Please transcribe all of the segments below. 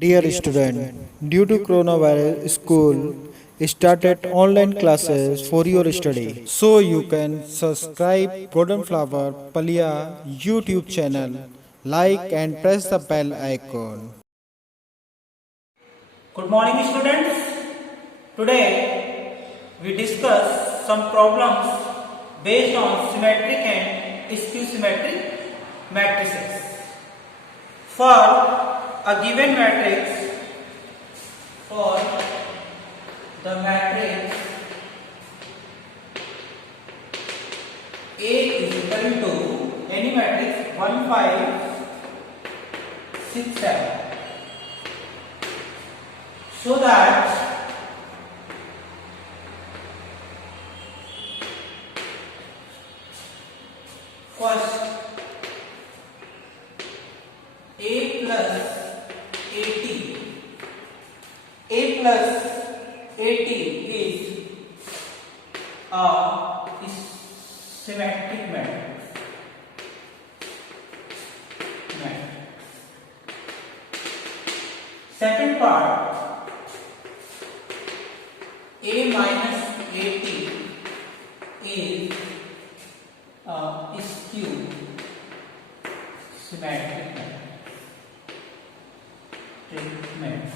Dear student, due to coronavirus, school started online classes for your study. So you can subscribe Golden Flower Palia YouTube channel, like and press the bell icon. Good morning students. Today we discuss some problems based on symmetric and skew symmetric matrices. For a given matrix, for the matrix A is equal to any matrix 1 5 6 7. So that first A plus 80, A plus 80 is a symmetric matrix. Second part, A minus 80 is a skew symmetric matrix.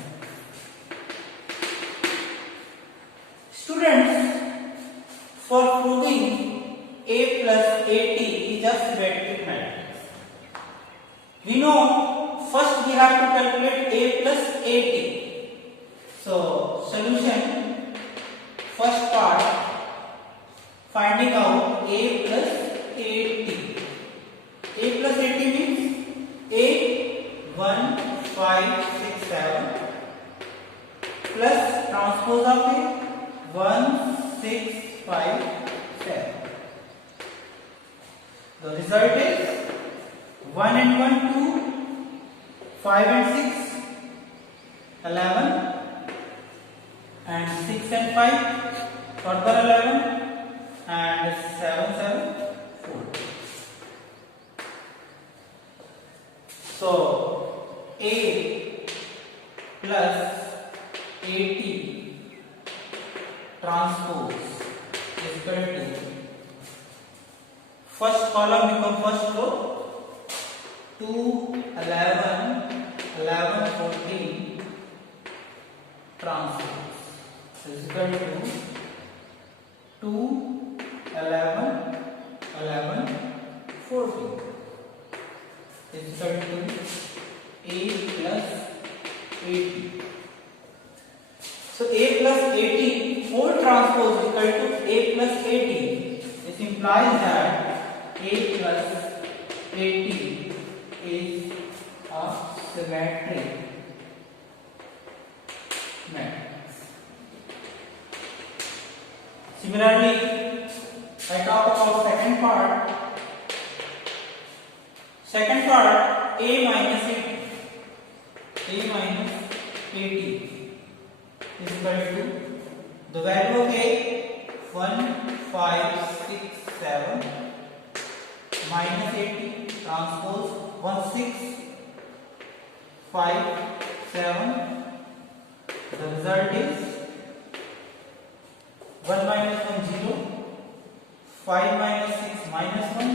Students, for proving A plus 80 is a symmetric matrix, we know first we have to calculate A plus 80. So, solution, first part, finding out A plus 80. A plus 80 means A 1 5 6 7 plus transpose of A 1 6 5 7. The result is 1 and 1 2, 5 and 6 11, and 6 and 5 further 11, and 7 7 4. So A plus 80 transpose is equal to first column become first row 2 11 11 14 transpose is equal to 2 11 11 14 is equal to A plus 80. So A plus 80 whole transpose is equal to A plus 80. This implies that A plus 80 is a symmetric matrix. Similarly, I talk about second part. Second part, A minus 80. A minus 80 is equal to the value of A 1 5 6 7 minus 80 transpose 1 6 5 7. The result is 1 minus 1 0, 5 minus 6 minus 1,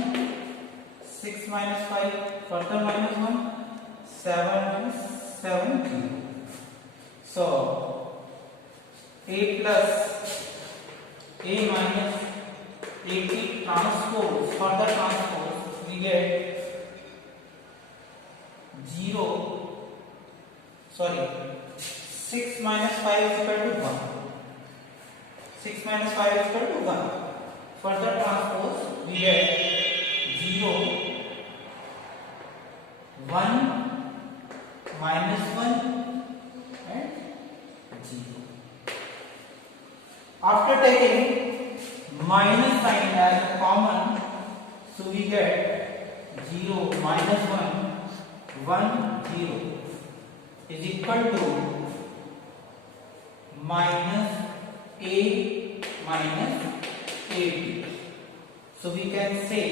6 minus 5 further minus 1, 7 minus 7 0. So A plus A minus 80 transpose, further transpose, we get 6 minus 5 is equal to 1. 6 minus 5 is equal to 1. Further transpose, we get 0, 1, minus 1 and 0. After taking minus sign as common, so we get 0 minus 1, 1 0 is equal to minus A minus 80. So we can say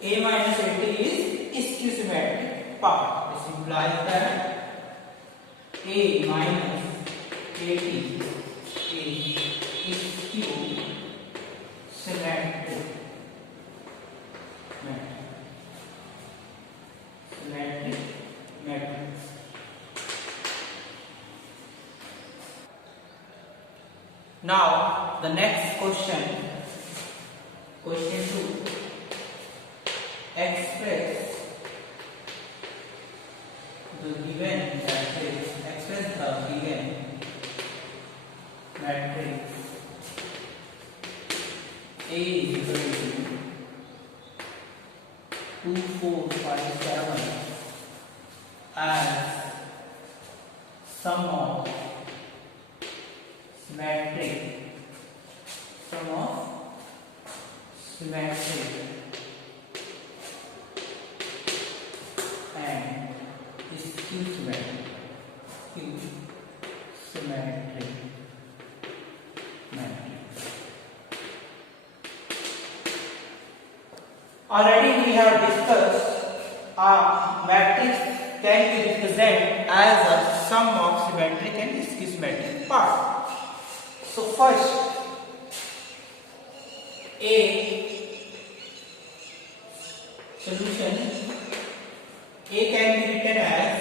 A minus 80 is skew symmetric part. implies that A minus AT is skew symmetric. Symmetric matrix. Now the next question, question 2. Express the given matrix. Express the given matrix A is equal to 2, 4, 5, 7 as sum of symmetric and skew symmetric matrix. Already we have discussed a matrix can be represented as a sum of symmetric and skew symmetric part. So first, A solution A can be written as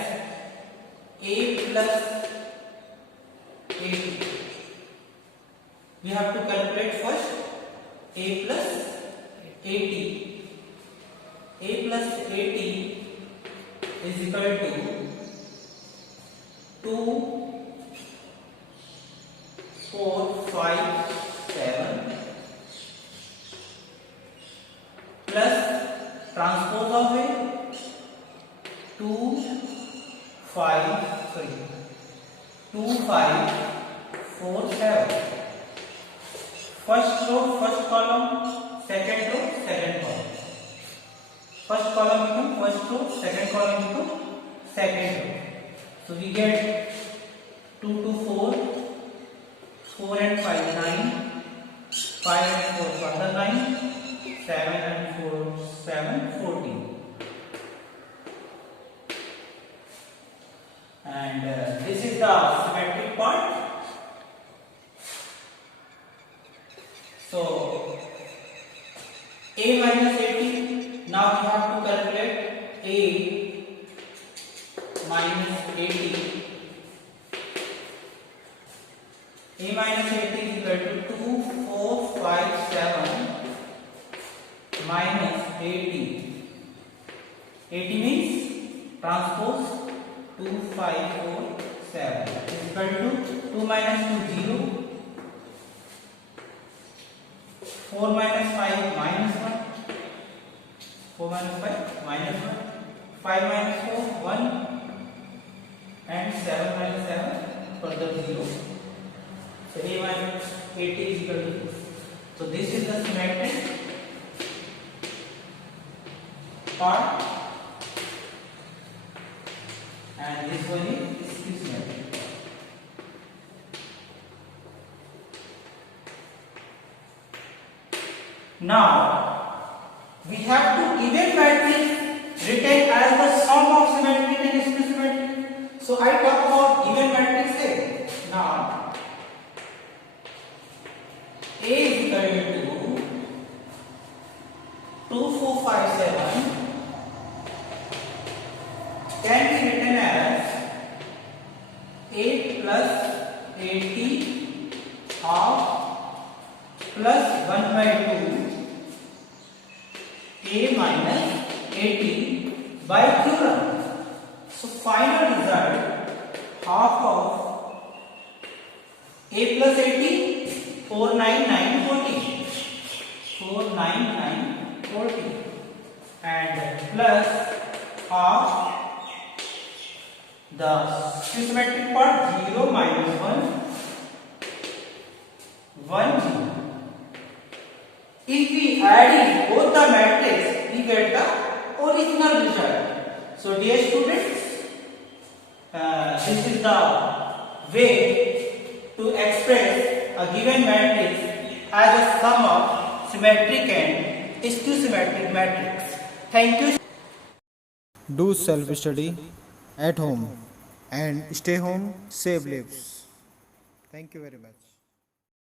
A plus AT. We have to calculate first A plus AT. A plus AT is equal to 2, 4, 5, 7 plus transpose of A 2, 5, 4, 7. First row, first column, second row, second column. First column become first row, second column become second row. So we get 2 to 4, 4 and 5, 9, 5 and 4, further 9, 7 and 4, 7, 14. And this is the symmetric part. So A minus AT, now we have to calculate A minus AT. A minus AT is equal to 2, 4, 5, 7 minus 80. 80 means transpose 2, 5, 4, 7 is equal to 2 minus 2, 0. 4 minus 5 minus 1. 4 minus 5 minus 1. 5 minus 4 1. And 7 minus 7 further 0. So A minus 80 is equal to this. So this is the symmetric part, and this one is symmetric. Now we have to even matrix written as the sum of symmetric and skew symmetric. So I talk about even matrix A. Now A is equal to 2, 4, 5, 7 can be written as 8 plus 80 half plus 1 by 2 A minus 80 by theorem. So final result, half of A plus 80, 499 40. 499 40 and plus half the symmetric part 0 minus 1 1 0. If we add in both the matrix, we get the original result. So dear students, this is the way to express a given matrix as a sum of symmetric and skew symmetric matrix. Thank you. Do self-study, at home and stay home, save lives. Thank you very much.